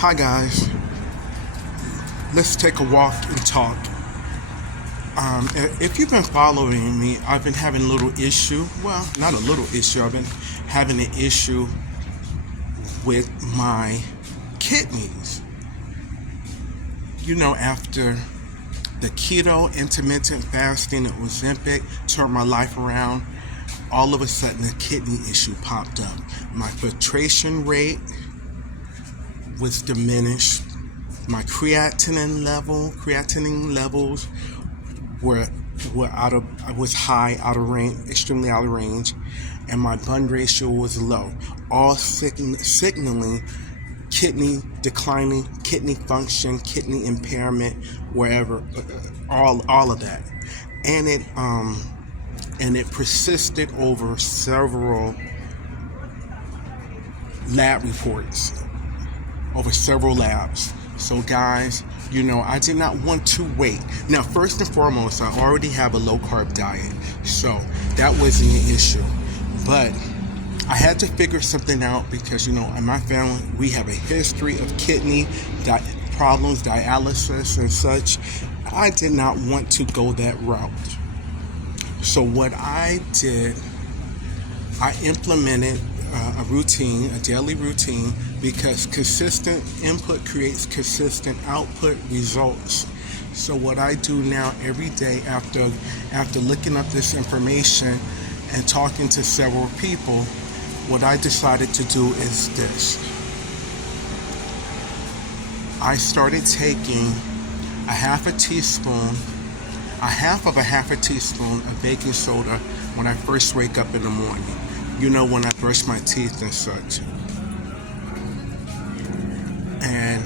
Hi guys, let's take a walk and talk. If you've been following me, I've been having a little issue. Well, not a little issue. I've been having an issue with my kidneys. After the keto, intermittent fasting, and Ozempic turned my life around, all of a sudden a kidney issue popped up. My filtration rate was diminished. My creatinine levels were was high, out of range, extremely out of range, and my bun ratio was low. All signaling kidney declining, kidney function, kidney impairment, wherever, all of that, and it persisted over several lab reports, over several labs. So guys, I did not want to wait. Now, first and foremost, I already have a low carb diet, so that wasn't an issue. But I had to figure something out because, in my family, we have a history of kidney problems, dialysis and such. I did not want to go that route. So what I did, I implemented a daily routine, because consistent input creates consistent output results. So what I do now every day after looking up this information and talking to several people, what I decided to do is this. I started taking a half of a teaspoon of baking soda when I first wake up in the morning. When I brush my teeth and such. And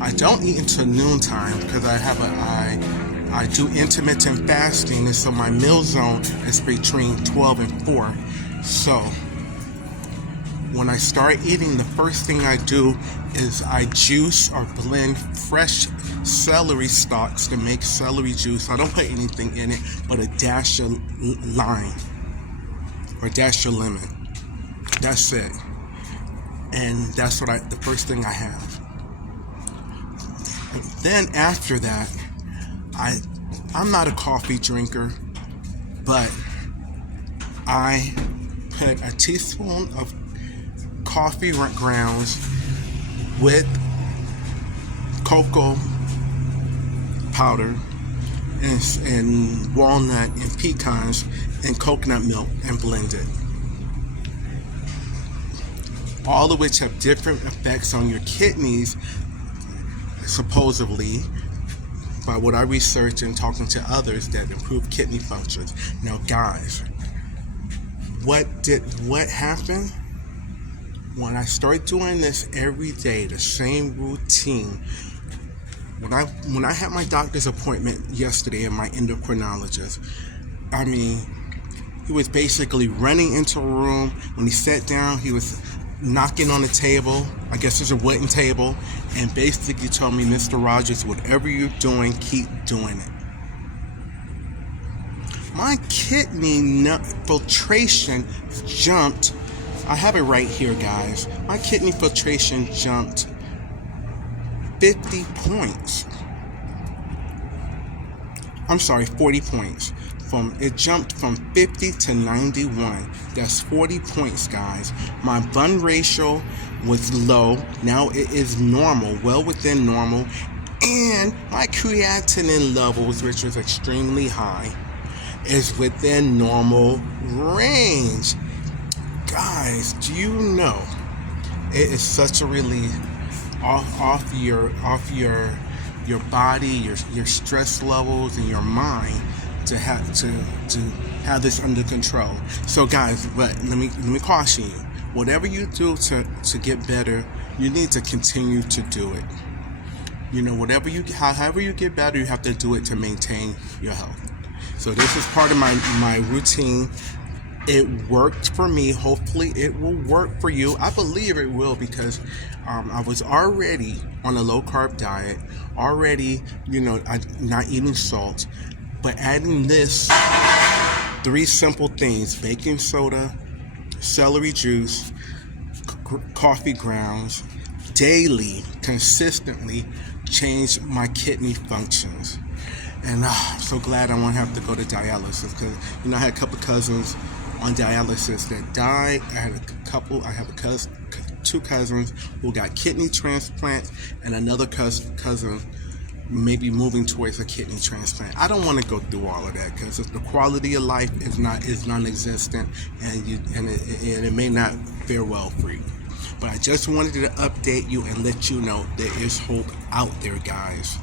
I don't eat until noontime because I do intermittent fasting, and so my meal zone is between 12 and 4. So when I start eating, the first thing I do is I juice or blend fresh celery stalks to make celery juice. I don't put anything in it but a dash of lime or dash of lemon. That's it. And that's the first thing I have. Then after that, I'm not a coffee drinker, but I put a teaspoon of coffee grounds with cocoa powder and walnut and pecans and coconut milk and blend it. All of which have different effects on your kidneys, supposedly, by what I researched and talking to others, that improve kidney functions. Now guys, what happened? When I started doing this every day, the same routine, when I had my doctor's appointment yesterday and my endocrinologist, he was basically running into a room. When he sat down, he was knocking on the table, I guess it's a wooden table, and basically told me, Mr. Rogers, whatever you're doing, keep doing it. My kidney filtration jumped. I have it right here, guys. My kidney filtration jumped 50 points. I'm sorry, 40 points. It jumped from 50 to 91. That's 40 points, guys. My bun ratio was low. Now it is normal, well within normal. And my creatinine levels, which was extremely high, is within normal range. Guys, do you know it is such a relief off your body, your stress levels, and your mind to have this under control. So guys, but let me caution you. Whatever you do to get better, you need to continue to do it. However you get better, you have to do it to maintain your health. So this is part of my routine. It worked for me. Hopefully it will work for you. I believe it will, because I was already on a low carb diet, already, not eating salt, but adding this 3 simple things: baking soda, celery juice, coffee grounds, daily, consistently change my kidney functions. And I'm so glad I won't have to go to dialysis, because I had a couple cousins on dialysis that died. I have two cousins who got kidney transplants, and another cousin maybe moving towards a kidney transplant. I don't want to go through all of that, because the quality of life is non-existent, and it may not fare well for you. But I just wanted to update you and let you know there is hope out there, guys.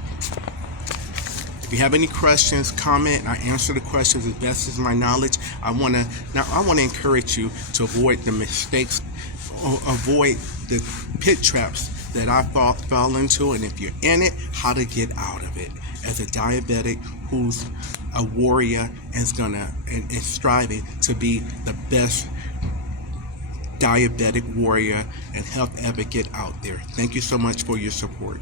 If you have any questions, comment. I answer the questions as best as my knowledge. I want to encourage you to avoid the mistakes, avoid the pit traps that I fell into, and if you're in it, how to get out of it. As a diabetic who's a warrior and is striving to be the best diabetic warrior and health advocate out there. Thank you so much for your support.